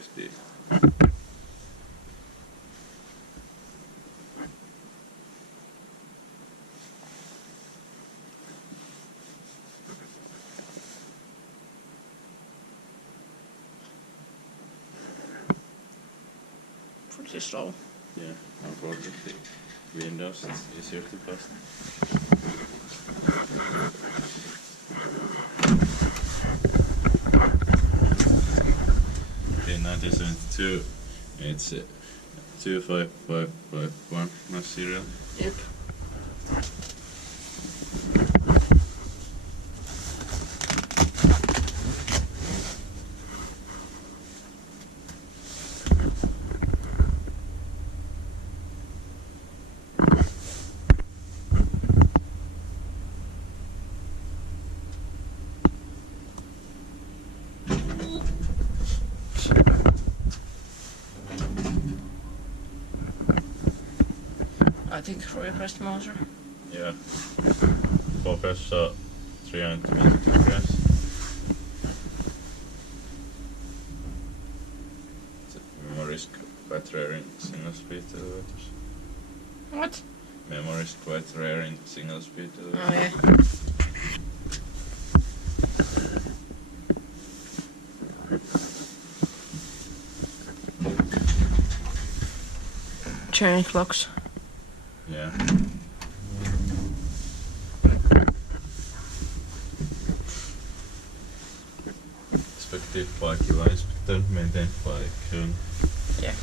safety. Pretty slow. Yeah, unfortunately, Windows is easier to bust. In 1972, it's 25551 mass serial. Yep. I think request motor. Yeah. 4 press, so 322 press. Memory is quite rare in single speed elevators. What? Memory is quite rare in single speed elevators. Oh yeah. Change locks. Yeah. Inspected by Kiwa, Inspecta, maintained by Kone. Yeah.